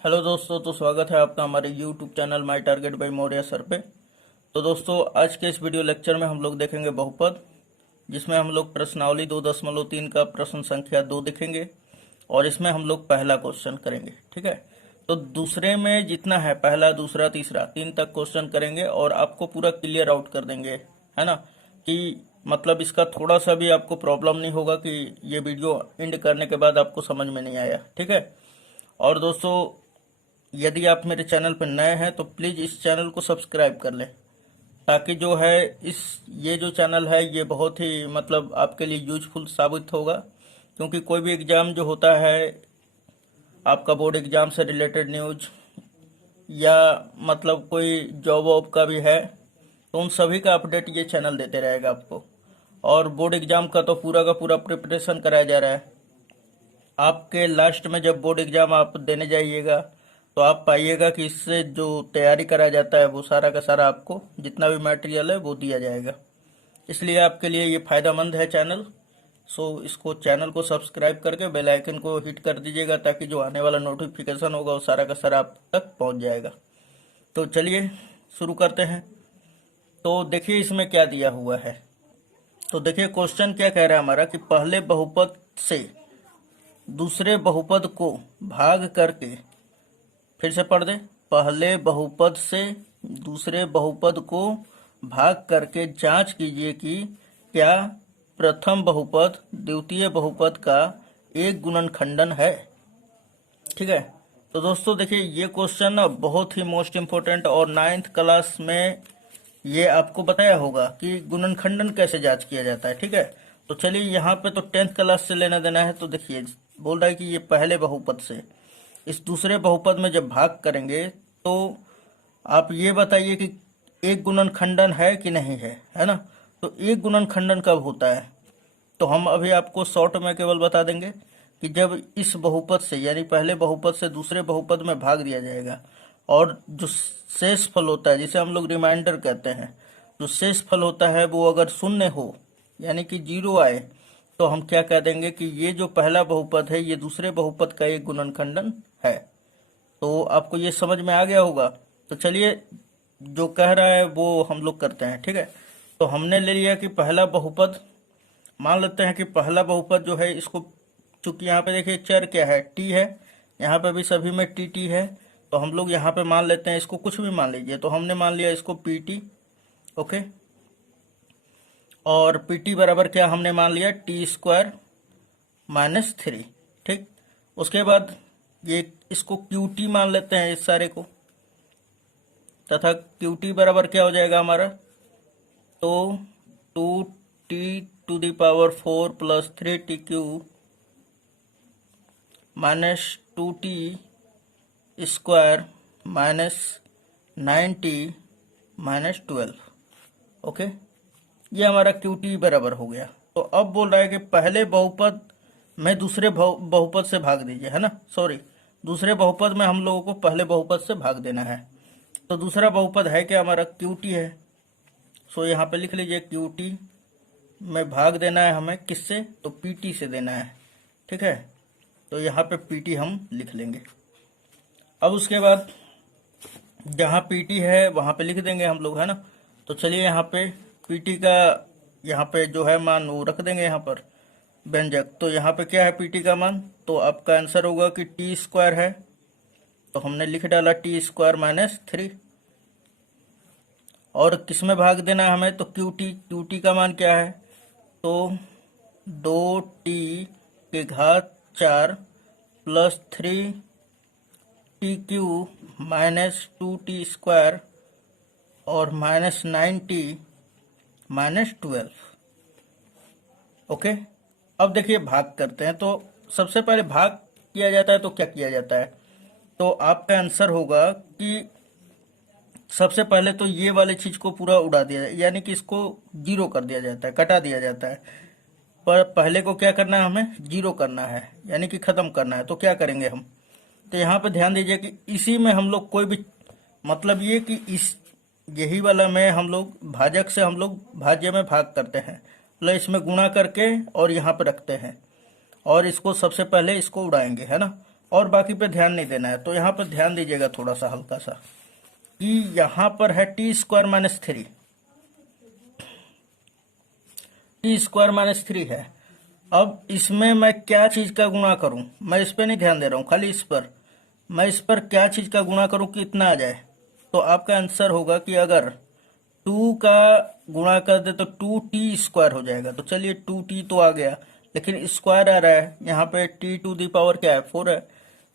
Hello दोस्तों, तो स्वागत है आपका हमारे YouTube channel my target by Maurya sir पे। तो दोस्तों, आज के इस वीडियो लेक्चर में हम लोग देखेंगे बहुपद, जिसमें हम लोग प्रश्नावली 2.3 का प्रश्न संख्या 2 देखेंगे और इसमें हम लोग पहला क्वेश्चन करेंगे। ठीक है, तो दूसरे में जितना है, पहला दूसरा तीसरा 3 तक क्वेश्चन करेंगे और आपको पूरा क्लियर आउट कर देंगे, है ना, कि मतलब इसका थोड़ा सा भी आपको प्रॉब्लम नहीं होगा कि ये वीडियो एंड करने के बाद आपको समझ में नहीं आया। ठीक है, और दोस्तों, यदि आप मेरे चैनल पर नए हैं तो प्लीज़ इस चैनल को सब्सक्राइब कर लें, ताकि जो है ये जो चैनल है ये बहुत ही मतलब आपके लिए यूजफुल साबित होगा। क्योंकि कोई भी एग्ज़ाम जो होता है, आपका बोर्ड एग्ज़ाम से रिलेटेड न्यूज या मतलब कोई जॉब वॉब का भी है, तो उन सभी का अपडेट ये चैनल देते रहेगा आपको। और बोर्ड एग्ज़ाम का तो पूरा का पूरा प्रिपरेशन कराया जा रहा है। आपके लास्ट में जब बोर्ड एग्ज़ाम आप देने जाइएगा तो आप पाइएगा कि इससे जो तैयारी कराया जाता है वो सारा का सारा आपको जितना भी मटेरियल है वो दिया जाएगा। इसलिए आपके लिए ये फ़ायदेमंद है चैनल। सो इसको चैनल को सब्सक्राइब करके बेल आइकन को हिट कर दीजिएगा, ताकि जो आने वाला नोटिफिकेशन होगा वो सारा का सारा आप तक पहुंच जाएगा। तो चलिए शुरू करते हैं। तो देखिए इसमें क्या दिया हुआ है। तो देखिए क्वेश्चन क्या कह रहा है हमारा, कि पहले बहुपद से दूसरे बहुपद को भाग करके, फिर से पढ़ दे, पहले बहुपद से दूसरे बहुपद को भाग करके जांच कीजिए कि क्या प्रथम बहुपद द्वितीय बहुपद का एक गुणनखंडन है। ठीक है, तो दोस्तों देखिए ये क्वेश्चन ना बहुत ही मोस्ट इम्पोर्टेंट, और 9th क्लास में ये आपको बताया होगा कि गुणनखंडन कैसे जांच किया जाता है। ठीक है, तो चलिए यहाँ पे तो 10th क्लास से लेना देना है। तो देखिए बोल रहा है कि ये पहले बहुपद से इस दूसरे बहुपद में जब भाग करेंगे तो आप ये बताइए कि एक गुणनखंडन है कि नहीं है ना। तो एक गुणनखंडन कब होता है, तो हम अभी आपको शॉर्ट में केवल बता देंगे कि जब इस बहुपद से, यानी पहले बहुपद से दूसरे बहुपद में भाग दिया जाएगा और जो शेष फल होता है, जिसे हम लोग रिमाइंडर कहते हैं, जो शेष फल होता है वो अगर शून्य हो, यानी कि 0 आए, तो हम क्या कह देंगे कि ये जो पहला बहुपद है ये दूसरे बहुपद का एक गुणनखंडन है। तो आपको ये समझ में आ गया होगा। तो चलिए जो कह रहा है वो हम लोग करते हैं। ठीक है, तो हमने ले लिया कि पहला बहुपद, मान लेते हैं कि पहला बहुपद जो है इसको, चूंकि यहाँ पे देखिए चर क्या है, टी है, यहाँ पे भी सभी में टी टी है, तो हम लोग यहाँ पे मान लेते हैं इसको, कुछ भी मान लीजिए। तो हमने मान लिया इसको पी टी। ओके, और पी टी बराबर क्या हमने मान लिया, t² - 3। ठीक, उसके बाद ये इसको क्यू टी मान लेते हैं इस सारे को, तथा क्यू टी बराबर क्या हो जाएगा हमारा, तो 2t⁴ + 3t³ - 2t² - 9t - 12। Okay, ये हमारा क्यू टी बराबर हो गया। तो अब बोल रहा है कि पहले बहुपद में दूसरे बहुपद से भाग दीजिए, है ना, सॉरी, दूसरे बहुपद में हम लोगों को पहले बहुपद से भाग देना है। तो दूसरा बहुपद है क्या हमारा, क्यू टी है। सो यहाँ पे लिख लीजिए क्यू टी में भाग देना है हमें किससे, तो पी टी से देना है। ठीक है, तो यहाँ पे पी टी हम लिख लेंगे। अब उसके बाद जहाँ पी टी है वहाँ पे लिख देंगे हम लोग, है ना। तो चलिए यहाँ पे पी टी का यहाँ पे जो है मान वो रख देंगे यहाँ पर व्यंजक। तो यहाँ पे क्या है पी टी का मान, तो आपका आंसर होगा कि t² है, तो हमने लिख डाला t² - 3। और किस में भाग देना है हमें, तो क्यू टी का मान क्या है, तो 2t⁴ + 3t³ - 2t² और -9t - 12। ओके, अब देखिए भाग करते हैं। तो सबसे पहले भाग किया जाता है तो क्या किया जाता है, तो आपका आंसर होगा कि सबसे पहले तो ये वाली चीज को पूरा उड़ा दिया जाए, यानी कि इसको 0 कर दिया जाता है, कटा दिया जाता है। पर पहले को क्या करना है, हमें 0 करना है, यानी कि खत्म करना है। तो क्या करेंगे हम, तो यहाँ पे ध्यान दीजिए कि इसी में हम लोग कोई भी, मतलब ये कि इस यही वाला में हम लोग भाजक से हम लोग भाज्य में भाग करते हैं, मतलब इसमें गुणा करके और यहाँ पे रखते हैं, और इसको सबसे पहले इसको उड़ाएंगे, है ना। और बाकी पे ध्यान नहीं देना है। तो यहाँ पर ध्यान दीजिएगा थोड़ा सा हल्का सा, कि यहाँ पर है T square minus 3, T square minus 3 है। अब इसमें मैं क्या चीज का गुणा करूं, मैं इस पर नहीं ध्यान दे रहा हूं, खाली इस पर, मैं इस पर क्या चीज का गुणा करूं कि इतना आ जाए। तो आपका आंसर होगा कि अगर 2 का गुणा कर दे तो 2t स्क्वायर हो जाएगा। तो चलिए 2t तो आ गया, लेकिन स्क्वायर आ रहा है, यहाँ पे t टू दी पावर क्या है 4 है।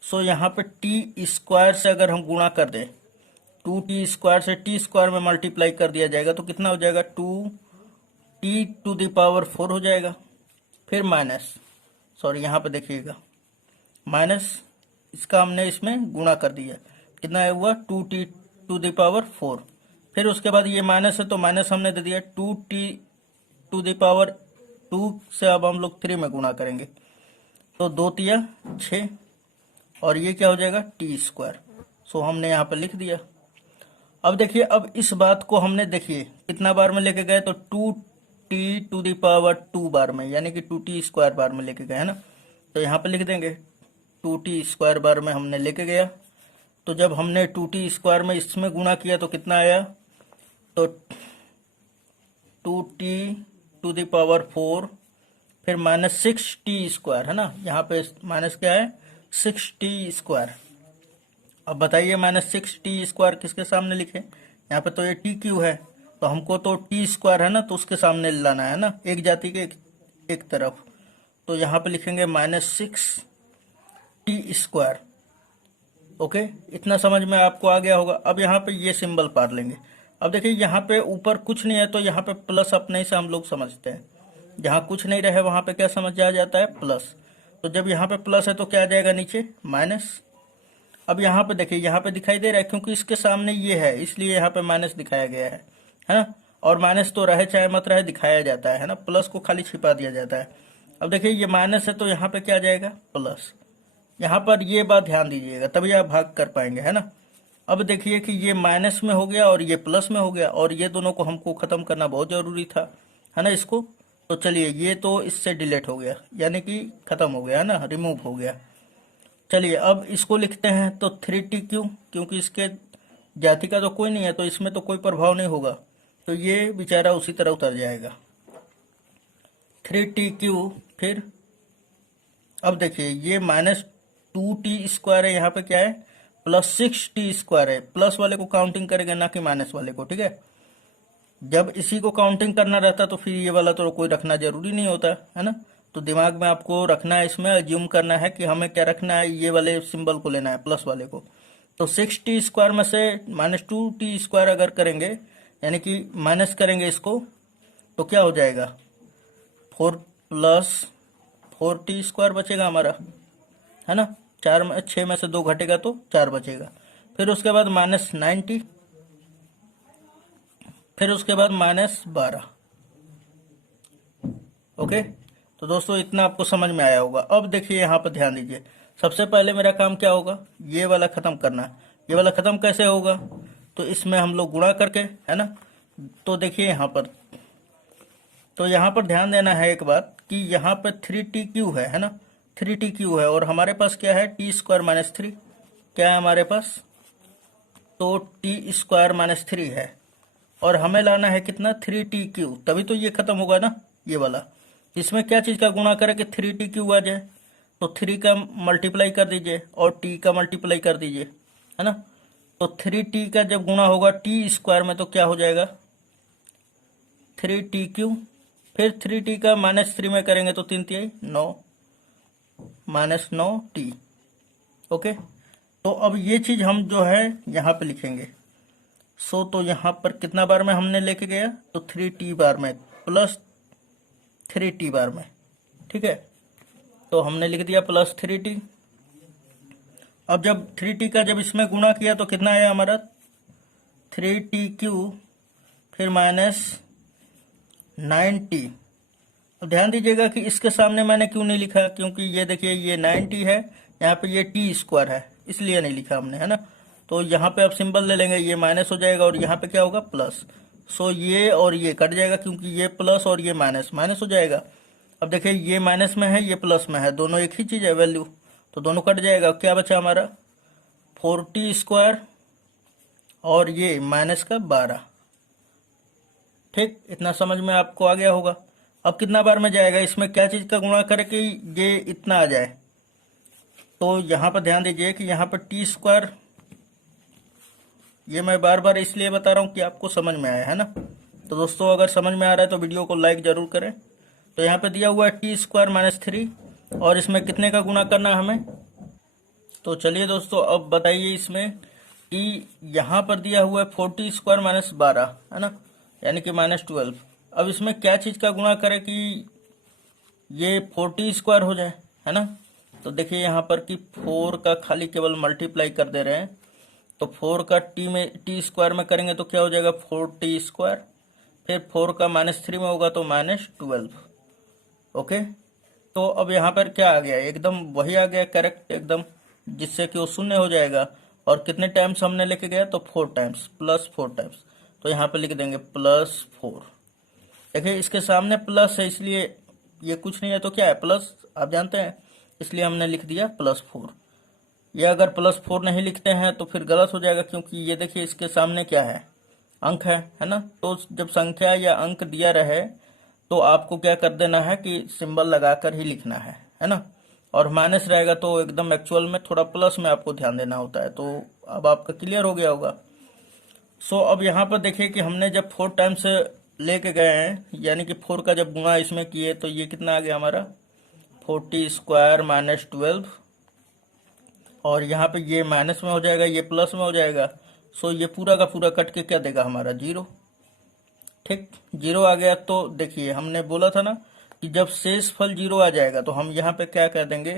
सो यहाँ पे t स्क्वायर से अगर हम गुणा कर दें, 2t स्क्वायर से t स्क्वायर में मल्टीप्लाई कर दिया जाएगा तो कितना हो जाएगा, 2t टू दी पावर 4 हो जाएगा। फिर माइनस, सॉरी यहाँ पे देखिएगा माइनस, इसका हमने इसमें गुणा कर दिया, कितना हुआ 2t टू दी पावर 4। फिर उसके बाद ये माइनस है तो माइनस हमने दे दिया 2t टू दी पावर 2 से अब हम लोग 3 में गुणा करेंगे तो 2 तिया 6, और ये क्या हो जाएगा टी स्क्वायर। सो हमने यहाँ पर लिख दिया। अब देखिए, अब इस बात को हमने देखिए कितना बार में लेके गए, तो 2t टू दी पावर 2 बार में, यानी कि 2t स्क्वायर बार में लेके गए है ना। तो यहाँ पे लिख देंगे 2t स्क्वायर बार में हमने लेके गया। तो जब हमने 2t स्क्वायर में इसमें गुणा किया तो कितना आया, तो 2t टू दी पावर 4, फिर माइनस 6t स्क्वायर है ना, यहाँ पे माइनस क्या है 6t स्क्वायर। अब बताइए माइनस 6t स्क्वायर किसके सामने लिखे, यहाँ पे तो ये टी क्यू है, तो हमको तो टी स्क्वायर है ना, तो उसके सामने लाना है ना, एक जाति के एक तरफ। तो यहाँ पे लिखेंगे माइनस 6t स्क्वायर। ओके, इतना समझ में आपको आ गया होगा। अब यहाँ पे ये सिंबल पार लेंगे। अब देखिए यहाँ पे ऊपर कुछ नहीं है तो यहाँ पे प्लस अपने से हम लोग समझते हैं, जहाँ कुछ नहीं रहे वहां पे क्या समझ आ जाता है प्लस। तो जब यहाँ पे प्लस है तो क्या आ जाएगा नीचे माइनस। अब यहाँ पे देखिए, यहाँ पे दिखाई दे रहा है क्योंकि इसके सामने ये है इसलिए यहाँ पे माइनस दिखाया गया है ना। और माइनस तो रहे चाहे मत रहे दिखाया जाता है ना, प्लस को खाली छिपा दिया जाता है। अब देखिए ये माइनस है तो यहाँ पे क्या आ जाएगा प्लस। यहाँ पर ये बात ध्यान दीजिएगा तभी आप भाग कर पाएंगे है ना। अब देखिए कि ये माइनस में हो गया और ये प्लस में हो गया, और ये दोनों को हमको खत्म करना बहुत जरूरी था है ना इसको। तो चलिए ये तो इससे डिलीट हो गया, यानी कि खत्म हो गया है ना, रिमूव हो गया। चलिए अब इसको लिखते हैं तो 3t क्यों, क्योंकि इसके जाति का तो कोई नहीं है तो इसमें तो कोई प्रभाव नहीं होगा, तो ये बेचारा उसी तरह उतर जाएगा 3t क्यू। फिर अब देखिए ये माइनस 2t स्क्वायर है, यहाँ पे क्या है प्लस 6t स्क्वायर है। प्लस वाले को काउंटिंग करेंगे ना कि माइनस वाले को, ठीक है। जब इसी को काउंटिंग करना रहता तो फिर ये वाला तो कोई रखना जरूरी नहीं होता है ना। तो दिमाग में आपको रखना है, इसमें अज्यूम करना है कि हमें क्या रखना है, ये वाले सिंबल को लेना है प्लस वाले को। तो 6t स्क्वायर में से माइनस 2t स्क्वायर अगर करेंगे, यानी कि माइनस करेंगे इसको, तो क्या हो जाएगा 4 प्लस 4t स्क्वायर बचेगा हमारा है ना। 6 में से 2 घटेगा तो 4 बचेगा। फिर उसके बाद माइनस 9t, फिर उसके बाद माइनस 12। ओके, तो दोस्तों इतना आपको समझ में आया होगा। अब देखिए यहाँ पर ध्यान दीजिए, सबसे पहले मेरा काम क्या होगा, ये वाला खत्म करना। ये वाला खत्म कैसे होगा, तो इसमें हम लोग गुणा करके है ना। तो देखिए यहाँ पर, तो यहाँ पर ध्यान देना है एक बात कि यहाँ पर 3t क्यू है ना, 3t क्यू है, और हमारे पास क्या है t स्क्वायर माइनस 3, क्या है हमारे पास, तो t स्क्वायर माइनस 3 है, और हमें लाना है कितना 3t क्यू, तभी तो ये खत्म होगा ना ये वाला। इसमें क्या चीज का गुणा करें कि 3t क्यू आ जाए, तो 3 का मल्टीप्लाई कर दीजिए और t का मल्टीप्लाई कर दीजिए है ना। तो 3t का जब गुणा होगा t स्क्वायर में तो क्या हो जाएगा 3t क्यू। फिर 3t का माइनस 3 में करेंगे तो 3 तिहाई 9 माइनस 9t। ओके, तो अब ये चीज हम जो है यहाँ पे लिखेंगे। सो तो यहाँ पर कितना बार में हमने लेके गया, तो 3t बार में प्लस 3t बार में, ठीक है। तो हमने लिख दिया प्लस 3t। अब जब 3t का जब इसमें गुणा किया तो कितना आया हमारा 3t क्यू, फिर माइनस 9t। अब ध्यान दीजिएगा कि इसके सामने मैंने क्यों नहीं लिखा, क्योंकि ये देखिए ये 9t है, यहाँ पे ये t स्क्वायर है इसलिए नहीं लिखा हमने है ना। तो यहाँ पे अब सिंबल ले लेंगे, ये माइनस हो जाएगा और यहाँ पे क्या होगा प्लस। सो ये और ये कट जाएगा क्योंकि ये प्लस और ये माइनस, माइनस हो जाएगा। अब देखिए ये माइनस में है ये प्लस में है, दोनों एक ही चीज है वैल्यू, तो दोनों कट जाएगा, क्या बचा हमारा 40² और ये माइनस का 12। ठीक, इतना समझ में आपको आ गया होगा। अब कितना बार में जाएगा, इसमें क्या चीज का गुणा करे कि ये इतना आ जाए। तो यहाँ पर ध्यान दीजिए कि यहाँ पर t², ये मैं बार बार इसलिए बता रहा हूँ कि आपको समझ में आया है ना। तो दोस्तों अगर समझ में आ रहा है तो वीडियो को लाइक जरूर करें। तो यहाँ पे दिया हुआ है t² - 3 और इसमें कितने का गुणा करना है हमें। तो चलिए दोस्तों अब बताइए इसमें कि यहाँ पर दिया हुआ है 40² - 12 है ना, यानी कि -12। अब इसमें क्या चीज का गुणा करें कि ये 40² हो जाए, है ना। तो देखिए यहाँ पर कि 4 का खाली केवल मल्टीप्लाई कर दे रहे हैं, तो 4 का t² में करेंगे तो क्या हो जाएगा 4t², फिर 4 का -3 में होगा तो -12। ओके, तो अब यहाँ पर क्या आ गया, एकदम वही आ गया करेक्ट एकदम, जिससे कि वो शून्य हो जाएगा। और कितने टाइम्स हमने लेके गया तो 4 टाइम्स, +4 टाइम्स। तो यहाँ पे लिख देंगे +4। देखिए इसके सामने प्लस है, इसलिए ये कुछ नहीं है तो क्या है प्लस, आप जानते हैं, इसलिए हमने लिख दिया +4। ये अगर +4 नहीं लिखते हैं तो फिर गलत हो जाएगा, क्योंकि ये देखिए इसके सामने क्या है, अंक है ना। तो जब संख्या या अंक दिया रहे तो आपको क्या कर देना है कि सिंबल लगाकर ही लिखना है ना। और माइनस रहेगा तो एकदम एक्चुअल में थोड़ा प्लस में आपको ध्यान देना होता है। तो अब आपका क्लियर हो गया होगा। सो अब यहाँ पर देखिए कि हमने जब 4 टाइम्स लेके गए हैं, यानी कि 4 का जब गुणा इसमें किए तो ये कितना आ गया हमारा 40² - 12। और यहाँ पे ये माइनस में हो जाएगा, ये प्लस में हो जाएगा। सो ये पूरा का पूरा कट के क्या देगा हमारा 0। ठीक, 0 आ गया। तो देखिए हमने बोला था ना कि जब शेष फल 0 आ जाएगा तो हम यहाँ पे क्या कह देंगे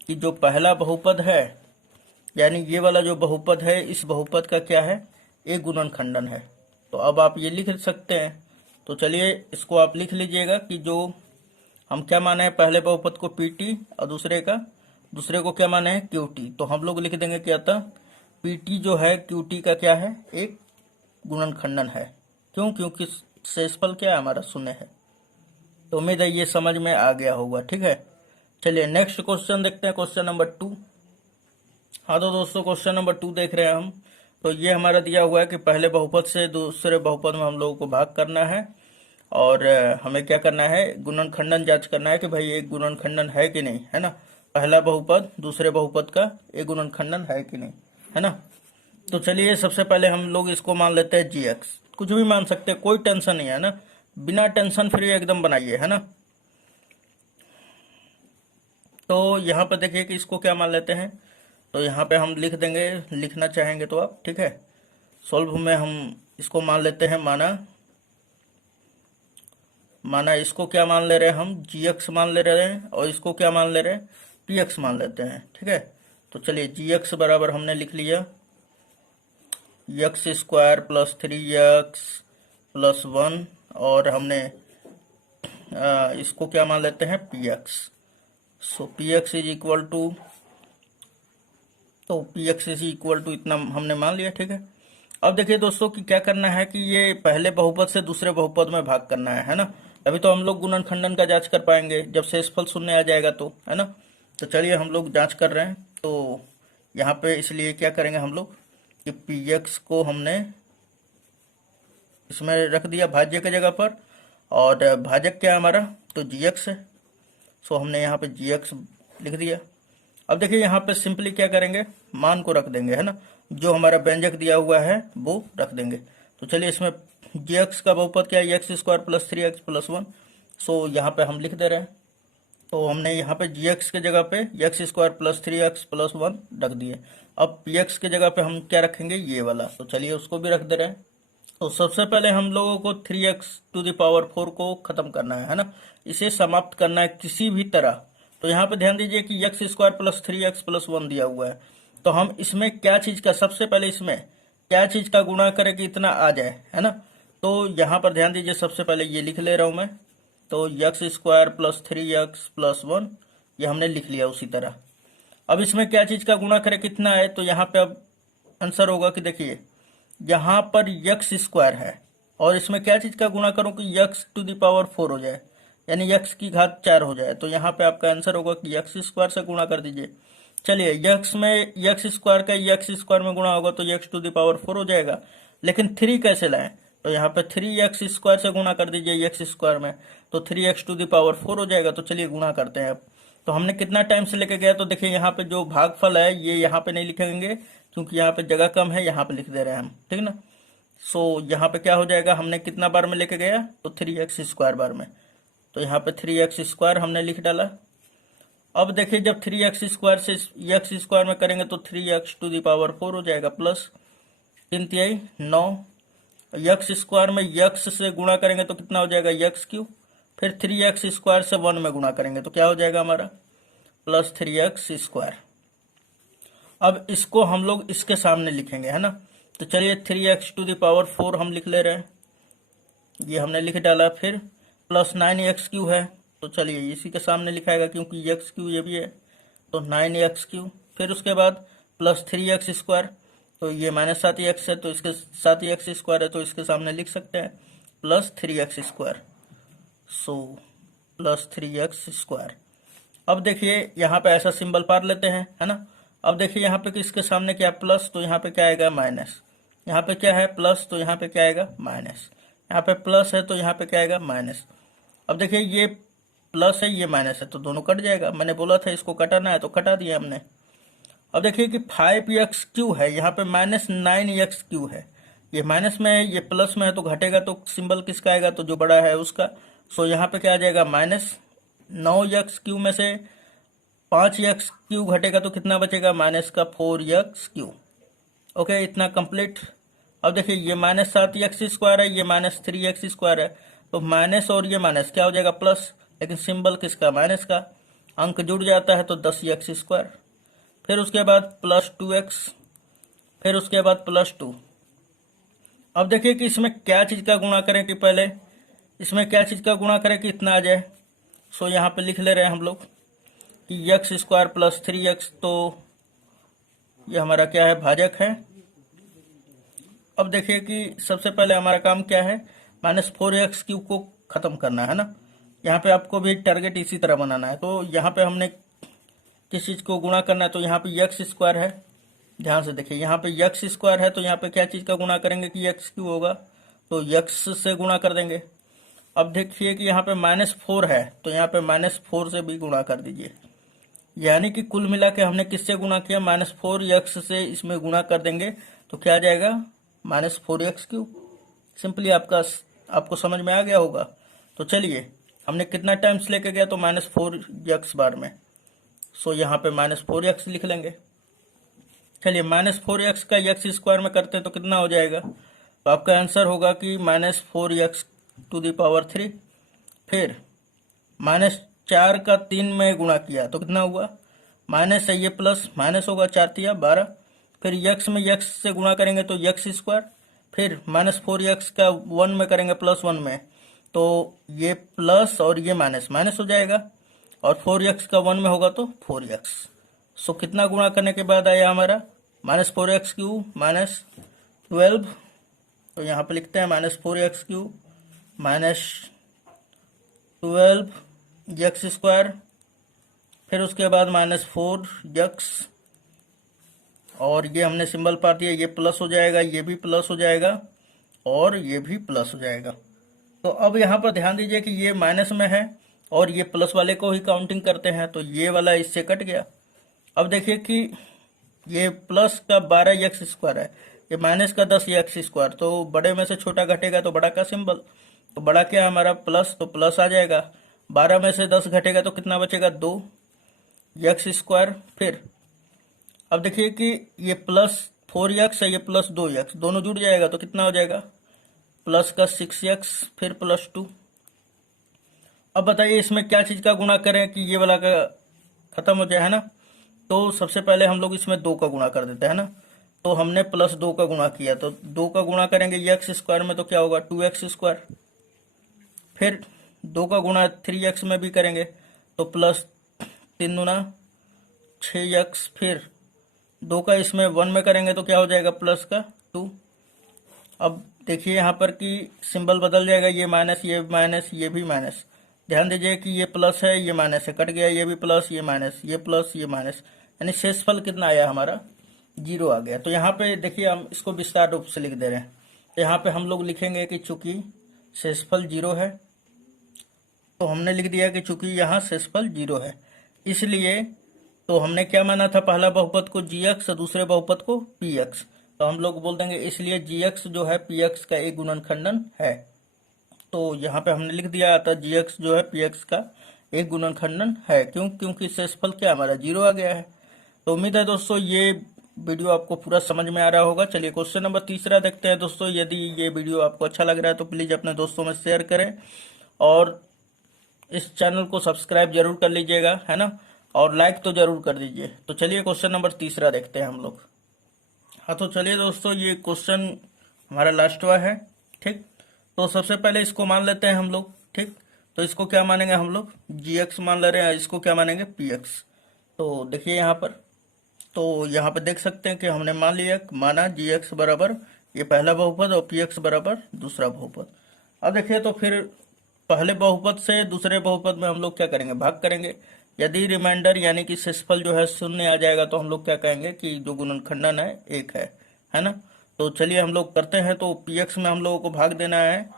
कि जो पहला बहुपद है, यानी ये वाला जो बहुपद है, इस बहुपद का क्या है, एक गुणनखंडन है। तो अब आप ये लिख सकते हैं। तो चलिए इसको आप लिख लीजिएगा कि जो हम क्या माने हैं, पहले बहुपद को पीटी और दूसरे को क्या माने हैं क्यूटी। तो हम लोग लिख देंगे क्या था, पीटी जो है क्यूटी का क्या है, एक गुणनखंडन है। क्यों, क्योंकि शेषफल क्या है हमारा, शून्य है। तो उम्मीद है ये समझ में आ गया होगा। ठीक है, चलिए नेक्स्ट क्वेश्चन देखते हैं, क्वेश्चन नंबर 2। हाँ तो दोस्तों क्वेश्चन नंबर 2 देख रहे हैं हम। तो ये हमारा दिया हुआ है कि पहले बहुपद से दूसरे बहुपद में हम लोगों को भाग करना है और हमें क्या करना है, गुणनखंडन जांच करना है कि भाई एक गुणनखंडन है कि नहीं, है ना। पहला बहुपद दूसरे बहुपद का एक गुणनखंडन है कि नहीं, है ना। तो चलिए सबसे पहले हम लोग इसको मान लेते हैं gx, कुछ भी मान सकते हैं, कोई टेंशन नहीं है ना, बिना टेंशन फ्री एकदम बनाइए, है ना। तो यहाँ पर देखिए कि इसको क्या मान लेते हैं, तो यहाँ पे हम लिख देंगे, लिखना चाहेंगे तो आप, ठीक है। सॉल्व में हम इसको मान लेते हैं माना इसको क्या मान ले रहे हैं हम, gx मान ले रहे हैं, और इसको क्या मान ले रहे हैं, px मान लेते हैं, ठीक है। तो चलिए gx बराबर हमने लिख लिया x² + 3x + 1, और हमने इसको क्या मान लेते हैं px। So px is equal to, तो px इज इक्वल टू इतना हमने मान लिया, ठीक है। अब देखिए दोस्तों कि क्या करना है कि ये पहले बहुपद से दूसरे बहुपद में भाग करना है ना। अभी तो हम लोग गुणनखंडन का जांच कर पाएंगे जब शेषफल शून्य आ जाएगा तो, है ना। तो चलिए हम लोग जांच कर रहे हैं। तो यहाँ पे इसलिए क्या करेंगे हम लोग कि px को हमने इसमें रख दिया भाज्य की जगह पर, और भाजक क्या है हमारा, तो gx है। सो हमने यहाँ पे gx लिख दिया। अब देखिए यहाँ पे सिंपली क्या करेंगे, मान को रख देंगे, है ना, जो हमारा व्यंजक दिया हुआ है वो रख देंगे। तो चलिए इसमें gx का बहुपद क्या है, x² + 3x + 1। सो यहाँ पे हम लिख दे रहे हैं। तो हमने यहाँ पे gx के जगह पे x² + 3x + 1 रख दिए। अब px के जगह पे हम क्या रखेंगे, ये वाला। तो चलिए उसको भी रख दे रहे हैं। तो सबसे पहले हम लोगों को 3x⁴ को खत्म करना है ना, इसे समाप्त करना है किसी भी तरह। तो यहाँ पे ध्यान दीजिए कि x² + 3x + 1 दिया हुआ है। तो हम इसमें क्या चीज का, सबसे पहले इसमें क्या चीज का गुणा करें कि इतना आ जाए, है ना। तो यहाँ पर ध्यान दीजिए, सबसे पहले ये लिख ले रहा हूं मैं। तो x² + 3x + 1 ये हमने लिख लिया उसी तरह। अब इसमें क्या चीज का गुणा करें कितना है, तो यहाँ पे अब आंसर होगा कि देखिए यहाँ पर x² है और इसमें क्या चीज का गुणा करूं कि x⁴ हो जाए, यानी x की घात 4 हो जाए। तो यहाँ पे आपका आंसर होगा कि x² से गुणा कर दीजिए। चलिए यक्स में यक्स स्क्वायर का यक्स स्क्वायर में गुणा होगा तो यक्स टू द पावर 4 हो जाएगा, लेकिन 3 कैसे लाएं? तो यहाँ पे 3x स्क्वायर से गुणा कर दीजिए यक्स स्क्वायर में, तो 3x टू द पावर 4 हो जाएगा। तो चलिए गुणा करते हैं अब। तो हमने कितना टाइम से लेके गया, तो देखिए यहाँ पे जो भागफल है ये यहाँ पे नहीं लिखेंगे क्योंकि यहाँ पे जगह कम है, यहाँ पे लिख दे रहे हैं हम, ठीक ना। सो यहाँ पे क्या हो जाएगा, हमने कितना बार में लेके गया, तो 3x स्क्वायर बार में, तो यहाँ पे 3x स्क्वायर हमने लिख डाला। अब देखिए जब 3x स्क्वायर से x स्क्वायर में करेंगे तो 3x टू द पावर 4 हो जाएगा, प्लस 3 तिहाई 9, यक्स स्क्वायर में यक्स से गुणा करेंगे तो कितना हो जाएगा यक्स क्यूब, फिर 3x स्क्वायर से 1 में गुणा करेंगे तो क्या हो जाएगा हमारा प्लस 3x स्क्वायर। अब इसको हम लोग इसके सामने लिखेंगे, है ना। तो चलिए 3x टू द पावर 4 हम लिख ले रहे हैं, ये हमने लिख डाला। फिर प्लस 9x क्यू है, तो चलिए इसी के सामने लिखाएगा क्योंकि x क्यू ये भी है, तो 9x क्यू। फिर उसके बाद प्लस 3x स्क्वायर, तो ये माइनस 7x है तो इसके 7x स्क्वायर है तो इसके सामने लिख सकते हैं plus 3x square, so plus 3x square. अब देखिए यहाँ पे ऐसा सिंबल पार लेते हैं, है ना। अब देखिए यहाँ पे इसके सामने क्या प्लस, तो यहाँ पे क्या आएगा माइनस, यहाँ पे क्या है प्लस, तो यहाँ पे क्या आएगा माइनस, यहाँ पे प्लस है तो यहाँ पे क्या आएगा माइनस। अब देखिए ये प्लस है ये माइनस है तो दोनों कट जाएगा, मैंने बोला था इसको कटाना है तो कटा दिया हमने। अब देखिए कि 5x क्यू है, यहाँ पे माइनस 9x क्यू है, ये माइनस में है ये प्लस में है तो घटेगा, तो सिंबल किसका आएगा, तो जो बड़ा है उसका। सो यहाँ पे क्या आ जाएगा माइनस 9x क्यू में से 5x क्यू घटेगा तो कितना बचेगा माइनस का 4x क्यू। ओके, इतना कंप्लीट। अब देखिए ये माइनस 7x स्क्वायर है, ये माइनस 3x स्क्वायर है, तो माइनस और ये माइनस क्या हो जाएगा प्लस, लेकिन सिंबल किसका माइनस का, अंक जुड़ जाता है तो 10x स्क्वायर। फिर उसके बाद प्लस 2x, फिर उसके बाद प्लस 2। अब देखिए कि इसमें क्या चीज़ का गुणा करें, कि पहले इसमें क्या चीज़ का गुणा करें कि इतना आ जाए। सो यहाँ पे लिख ले रहे हैं हम लोग कि x स्क्वायर प्लस 3x, तो ये हमारा क्या है भाजक है। अब देखिए कि सबसे पहले हमारा काम क्या है, माइनस 4x क्यूब को खत्म करना है ना। यहाँ पे आपको भी टारगेट इसी तरह बनाना है। तो यहाँ पे हमने किस चीज़ को गुणा करना है, तो यहाँ पे x स्क्वायर है, ध्यान से देखिए यहाँ पे x स्क्वायर है, तो यहाँ पे क्या चीज़ का गुणा करेंगे कि x क्यूब होगा, तो x से गुणा कर देंगे। अब देखिए कि यहाँ पे -4 है, तो यहाँ पे -4 से भी गुणा कर दीजिए, यानी कि कुल मिला के हमने किससे गुणा किया, -4x से इसमें गुणा कर देंगे तो क्या आ जाएगा -4x क्यूब। सिंपली आपको समझ में आ गया होगा। तो चलिए हमने कितना टाइम्स लेके गया, तो -4x बार में, सो यहाँ पे -4x लिख लेंगे। चलिए -4x का x स्क्वायर में करते हैं तो कितना हो जाएगा, तो आपका आंसर होगा कि -4x टू द पावर 3। फिर -4 का 3 में गुणा किया तो कितना हुआ, माइनस है ये प्लस माइनस होगा, 4 तिया 12। फिर x में x से गुणा करेंगे तो x स्क्वायर, फिर -4x का 1 में करेंगे प्लस 1 में, तो ये प्लस और ये माइनस माइनस हो जाएगा, और 4x का 1 में होगा तो 4x। सो कितना गुणा करने के बाद आया हमारा -4x क्यूब -12, तो यहाँ पे लिखते हैं -4x क्यूब -12 x स्क्वायर, फिर उसके बाद -4x, और ये हमने सिंबल पा दिया, ये प्लस हो जाएगा, ये भी प्लस हो जाएगा, और ये भी प्लस हो जाएगा। तो अब यहाँ पर ध्यान दीजिए कि ये माइनस में है और ये प्लस वाले को ही काउंटिंग करते हैं, तो ये वाला इससे कट गया। अब देखिए कि ये प्लस का 12x स्क्वायर है, ये माइनस का 10x स्क्वायर, तो बड़े में से छोटा घटेगा तो बड़ा का सिंबल, तो बड़ा क्या हमारा प्लस, तो प्लस आ जाएगा। 12 में से 10 घटेगा तो कितना बचेगा 2x स्क्वायर। फिर अब देखिए कि ये प्लस 4x है, ये प्लस 2x, दोनों जुड़ जाएगा तो कितना हो जाएगा प्लस का 6x, फिर प्लस 2। अब बताइए इसमें क्या चीज़ का गुणा करें कि ये वाला का खत्म हो जाए, है ना। तो सबसे पहले हम लोग इसमें 2 का गुणा कर देते हैं ना, तो हमने प्लस 2 का गुणा किया, तो 2 का गुणा करेंगे x स्क्वायर में तो क्या होगा 2x स्क्वायर। फिर 2 का गुणा 3x में भी करेंगे तो प्लस 3 दूना 6x, फिर 2 का इसमें 1 में करेंगे तो क्या हो जाएगा प्लस का 2। अब देखिए यहाँ पर कि सिंबल बदल जाएगा, ये माइनस ये भी माइनस। ध्यान दीजिए कि ये प्लस है ये माइनस है, कट गया, ये भी प्लस ये माइनस ये प्लस ये माइनस, यानी शेषफल कितना आया हमारा, 0 आ गया। तो यहाँ पे देखिए हम इसको विस्तार रूप से लिख दे रहे हैं। तो यहाँ पे हम लोग लिखेंगे कि चूंकि शेषफल 0 है, तो हमने लिख दिया कि चूंकि यहाँ शेषफल 0 है, इसलिए तो हमने क्या माना था, पहला बहुपद को gx और दूसरे बहुपद को px। तो हम लोग बोल देंगे इसलिए gx जो है px का एक गुणनखंडन है। तो यहाँ पे हमने लिख दिया था gx जो है px का एक गुणनखंडन है। क्यों? क्योंकि शेषफल क्या हमारा 0 आ गया है। तो उम्मीद है दोस्तों ये वीडियो आपको पूरा समझ में आ रहा होगा। चलिए क्वेश्चन नंबर तीसरा देखते हैं दोस्तों। यदि ये वीडियो आपको अच्छा लग रहा है तो प्लीज अपने दोस्तों में शेयर करें और इस चैनल को सब्सक्राइब जरूर कर लीजिएगा, है ना, और लाइक तो जरूर कर दीजिए। तो चलिए क्वेश्चन नंबर तीसरा देखते हैं हम लोग। हाँ तो चलिए दोस्तों ये क्वेश्चन हमारा लास्टवा है, ठीक। तो सबसे पहले इसको मान लेते हैं हम लोग, ठीक। तो इसको क्या मानेंगे हम लोग, gx मान ले रहे हैं, इसको क्या मानेंगे, px। तो देखिए यहाँ पर, तो यहाँ पे देख सकते हैं कि हमने माना gx बराबर ये पहला बहुपद और px बराबर दूसरा बहुपद। अब देखिए तो फिर पहले बहुपद से दूसरे बहुपद में हम लोग क्या करेंगे, भाग करेंगे। यदि रिमाइंडर यानी कि शेषफल जो है 0 आ जाएगा तो हम लोग क्या कहेंगे कि जो गुणनखंडन है 1 है ना। तो चलिए हम लोग करते हैं। तो px में हम लोगों को भाग देना है।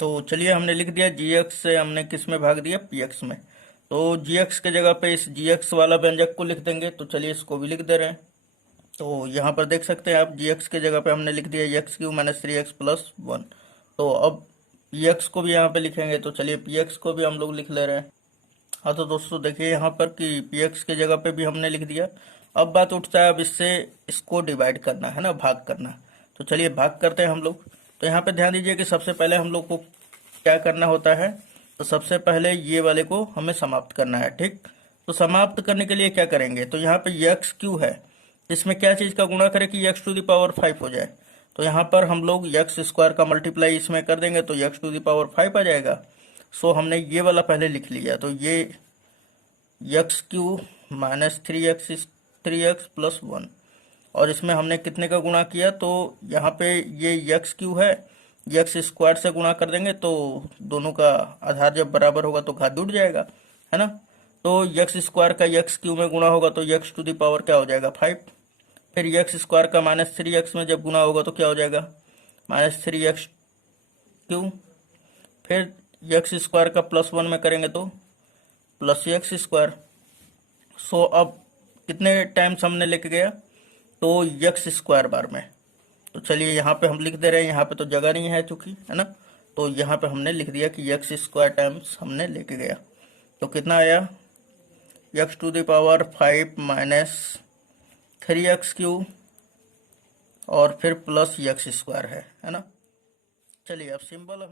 तो चलिए हमने लिख दिया gx से हमने किस में भाग दिया, px में। तो gx के जगह पे इस gx वाला व्यंजक को लिख देंगे। तो चलिए इसको भी लिख दे रहे हैं। तो यहाँ पर देख सकते हैं आप gx के जगह पे हमने लिख दिया x³ - 3x + 1। तो अब px को भी यहाँ पे लिखेंगे। तो चलिए px को भी हम लोग लिख ले रहे हैं। हाँ तो दोस्तों देखिए यहाँ पर कि px के जगह पे भी हमने लिख दिया। अब बात उठता है अब इससे इसको डिवाइड करना है ना, भाग करना। तो चलिए भाग करते हैं हम लोग। तो यहाँ पे ध्यान दीजिए कि सबसे पहले हम लोग को क्या करना होता है, तो सबसे पहले ये वाले को हमें समाप्त करना है, ठीक। तो समाप्त करने के लिए क्या करेंगे, तो यहाँ पे x³ है, इसमें क्या चीज का गुणा करें कि x⁵ हो जाए। तो यहाँ पर हम लोग x² का मल्टीप्लाई इसमें कर देंगे तो x⁵ आ जाएगा। सो हमने ये वाला पहले लिख लिया। तो ये x³ - 3x + 1 और इसमें हमने कितने का गुणा किया, तो यहाँ पे ये x³ है, x² से गुणा कर देंगे तो दोनों का आधार जब बराबर होगा तो घात जुड़ जाएगा, है ना। तो x² का x³ में गुणा होगा तो x⁵ क्या हो जाएगा, 5। फिर x² का -3x में जब गुणा होगा तो क्या हो जाएगा, -3x³। फिर x² का +1 में करेंगे तो +x²। सो अब कितने टाइम्स हमने लेके गया, तो x² बार में। तो चलिए यहाँ पे हम लिख दे रहे हैं, यहाँ पे तो जगह नहीं है चूंकि, है ना। तो यहाँ पे हमने लिख दिया कि x² टाइम्स हमने लेके गया। तो कितना आया, x⁵ - 3x³ और फिर +x² है ना। चलिए अब सिंबल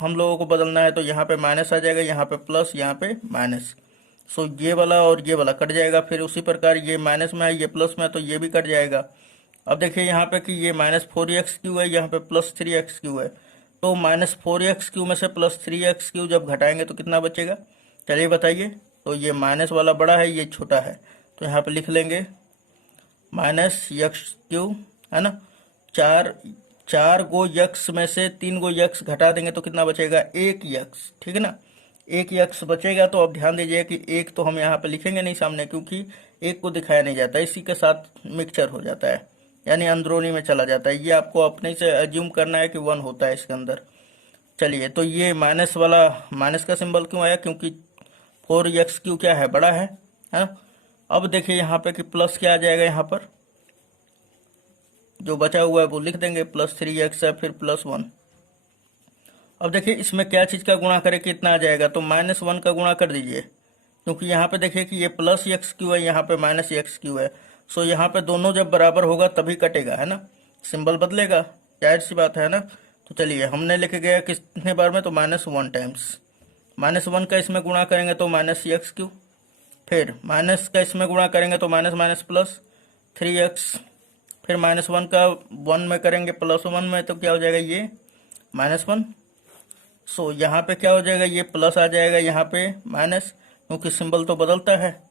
हम लोगों को बदलना है। तो यहाँ पे माइनस आ जाएगा, यहाँ पे प्लस, यहाँ पे माइनस। सो ये वाला और ये वाला कट जाएगा। फिर उसी प्रकार ये माइनस में है, ये प्लस में है, तो ये भी कट जाएगा। अब देखिए यहाँ पे कि ये -4x³ है, यहाँ पे +3x³ है। तो -4x³ में से +3x³ जब घटाएंगे तो कितना बचेगा, चलिए बताइए। तो ये माइनस वाला बड़ा है, ये छोटा है, तो यहाँ पे लिख लेंगे -x³, है ना। 4 गो x में से 3 गो x घटा देंगे तो कितना बचेगा, 1x, ठीक है ना। 1x बचेगा। तो अब ध्यान दीजिए कि 1 तो हम यहाँ पे लिखेंगे नहीं सामने, क्योंकि 1 को दिखाया नहीं जाता, इसी के साथ मिक्सचर हो जाता है, यानी अंदरूनी में चला जाता है। ये आपको अपने से अज्यूम करना है कि 1 होता है इसके अंदर। चलिए तो ये माइनस वाला, माइनस का सिंबल क्यों आया, क्योंकि 4x³ क्या है, बड़ा है ना। अब देखिए यहाँ पे कि प्लस क्या आ जाएगा, यहाँ पर जो बचा हुआ है वो लिख देंगे, +3x है, फिर +1। अब देखिए इसमें क्या चीज का गुणा करें, कितना आ जाएगा, तो -1 का गुणा कर दीजिए, क्योंकि यहाँ पे देखिए कि ये +x³ है, यहाँ पे -x³ है। सो यहाँ पे दोनों जब बराबर होगा तभी कटेगा, है ना, सिंबल बदलेगा, जाहिर सी बात है ना। तो चलिए हमने लेके गया कितने बार में, तो -1 टाइम्स। -1 का इसमें गुणा करेंगे तो -x³, फिर माइनस का इसमें गुणा करेंगे तो माइनस माइनस प्लस 3x, फिर -1 का 1 में करेंगे +1 में तो क्या हो जाएगा, ये -1। सो यहाँ पे क्या हो जाएगा, ये प्लस आ जाएगा, यहाँ पे माइनस, क्योंकि सिंबल तो बदलता है।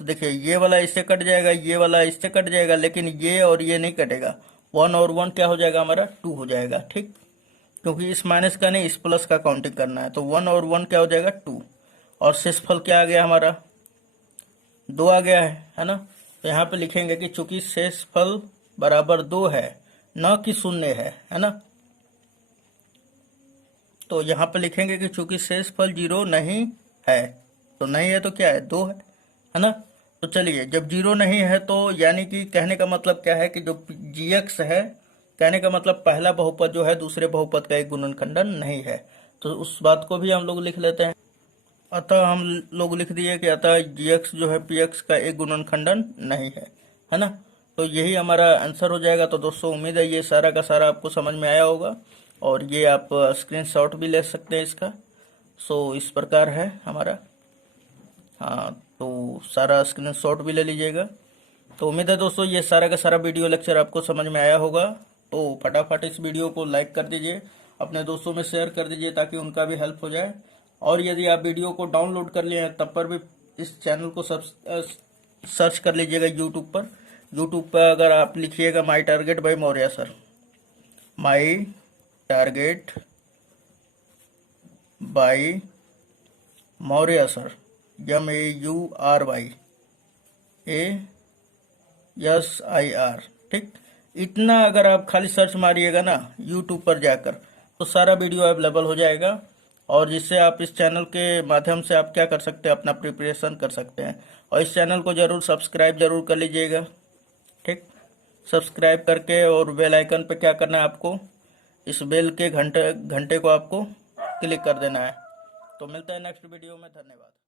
तो देखिए ये वाला इससे कट जाएगा, ये वाला इससे कट जाएगा, लेकिन ये और ये नहीं कटेगा। 1 और 1 क्या हो जाएगा, हमारा 2 हो जाएगा, ठीक, क्योंकि इस माइनस का नहीं, इस प्लस का काउंटिंग करना है। तो 1 और 1 क्या हो जाएगा, 2। और शेषफल क्या आ गया हमारा, 2 आ गया है ना। तो यहाँ पे लिखेंगे कि चूंकि शेषफल बराबर 2 है, न कि 0 है ना। तो यहाँ पे लिखेंगे कि चूंकि शेषफल 0 नहीं है, तो नहीं है तो क्या है, 2 है ना। तो चलिए, जब 0 नहीं है तो यानी कि कहने का मतलब क्या है कि जो gx है, कहने का मतलब पहला बहुपद जो है दूसरे बहुपद का एक गुणनखंडन नहीं है। तो उस बात को भी हम लोग लिख लेते हैं। अतः हम लोग लिख दिए कि अतः gx जो है px का एक गुणनखंडन नहीं है ना। तो यही हमारा आंसर हो जाएगा। तो दोस्तों उम्मीद है ये सारा का सारा आपको समझ में आया होगा, और ये आप स्क्रीनशॉट भी ले सकते हैं इसका। सो इस प्रकार है हमारा। हाँ, तो सारा स्क्रीनशॉट भी ले लीजिएगा। तो उम्मीद है दोस्तों ये सारा का सारा वीडियो लेक्चर आपको समझ में आया होगा। तो फटाफट इस वीडियो को लाइक कर दीजिए, अपने दोस्तों में शेयर कर दीजिए ताकि उनका भी हेल्प हो जाए। और यदि आप वीडियो को डाउनलोड कर लिए हैं तब पर भी इस चैनल को सर्च कर लीजिएगा यूट्यूब पर। यूट्यूब पर अगर आप लिखिएगा my target by Maurya sir, my target by Maurya sir, MAURYASIR, ठीक। इतना अगर आप खाली सर्च मारिएगा ना यूट्यूब पर जाकर, तो सारा वीडियो अवेलेबल हो जाएगा, और जिससे आप इस चैनल के माध्यम से आप क्या कर सकते हैं, अपना प्रिपरेशन कर सकते हैं। और इस चैनल को जरूर सब्सक्राइब जरूर कर लीजिएगा, ठीक। सब्सक्राइब करके और बेल आइकन पे क्या करना है आपको, इस बेल के घंटे को आपको क्लिक कर देना है। तो मिलता है नेक्स्ट वीडियो में, धन्यवाद।